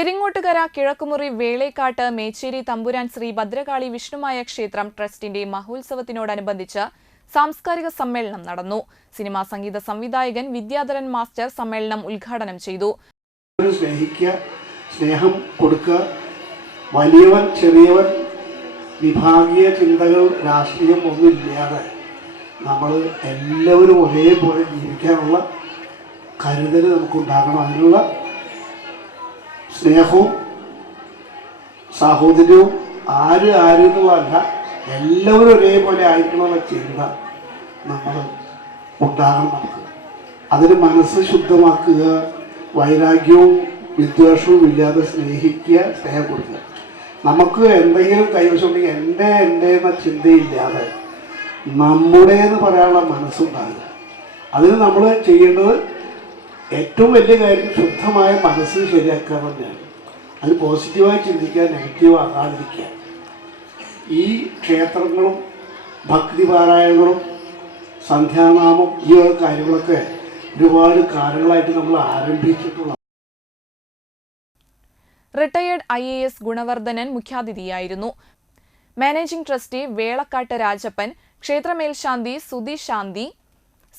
പെരിങ്ങോട്ടുകര കിഴക്കുമുറി വേളേക്കാട്ട് മേച്ചേരി തമ്പുരാൻ ശ്രീ ഭദ്രകാളി വിഷ്ണുമായ ക്ഷേത്രം ട്രസ്റ്റിന്റെ മഹോത്സവത്തിനോടനുബന്ധിച്ച് സാംസ്കാരിക സമ്മേളനം നടന്നു. സിനിമാ സംഗീത സംവിധായകൻ വിദ്യാധരൻ മാസ്റ്റർ സമ്മേളനം ഉദ്ഘാടനം ചെയ്തു. സ്നേഹിക്കുക സ്നേഹം കൊടുക്കുക. വലിയവൻ ചെറിയവൻ വിഭാഗീയ ചിന്തകൾ രാഷ്ട്രീയം ഒന്നുമില്ലാതെ നമ്മൾ എല്ലാവരും ഒരേപോലെ ജീവിക്കാനുള്ള കരുതൽ നമുക്കുണ്ടാകണം. അതിനുള്ള സ്നേഹവും സാഹോദര്യവും ആര് ആര് എന്നുള്ളതല്ല എല്ലാവരും ഒരേപോലെ ആയിരിക്കണമെന്ന ചിന്ത നമ്മൾ ഉണ്ടാകണം നമുക്ക്. അതിന് മനസ്സ് ശുദ്ധമാക്കുക വൈരാഗ്യവും വിദ്വേഷവും ഇല്ലാതെ സ്നേഹിക്കുക സ്നേഹം കൊടുക്കുക. നമുക്ക് എന്തെങ്കിലും കൈവശം ഉണ്ടെങ്കിൽ എന്റെ എന്റെ എന്ന ചിന്തയില്ലാതെ നമ്മുടേന്ന് പറയാനുള്ള മനസ്സുണ്ടാകുക. അതിന് നമ്മൾ ചെയ്യേണ്ടത് ഏറ്റവും വലിയ കാര്യം ശുദ്ധമായ മനസ്സ് ശരിയാക്കുക തന്നെയാണ് അത് പോസിറ്റീവായി ചിന്തിക്കുക നെഗറ്റീവ് ആകാതിരിക്കുക. ഈ ക്ഷേത്രങ്ങളും ഭക്തി പാരായണങ്ങളും സന്ധ്യാനാമം ഈ വക കാര്യങ്ങളൊക്കെ ഒരുപാട് കാലങ്ങളായിട്ട് നമ്മൾ ആരംഭിച്ചിട്ടുള്ള retired I A S Gunavardhanan മുഖ്യാതിഥിയായിരുന്നു. Managing trustee Velakkatt Rajappan ക്ഷേത്രമേൽശാന്തി സുധി ശാന്തി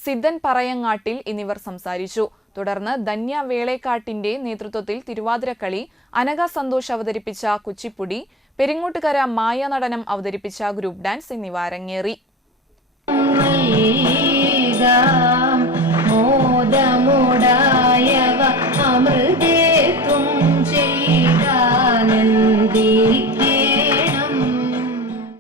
സിദ്ധൻ പറയങ്ങാട്ടിൽ എന്നിവർ സംസാരിച്ചു. തുടർന്ന് ധന്യ വേളേക്കാട്ടിന്റെ നേതൃത്വത്തിൽ തിരുവാതിരക്കളി അനക സന്തോഷ് അവതരിപ്പിച്ച കുച്ചിപ്പുടി പെരിങ്ങോട്ടുകര മായ നടനം അവതരിപ്പിച്ച ഗ്രൂപ്പ് ഡാൻസ് എന്നിവ അരങ്ങേറി.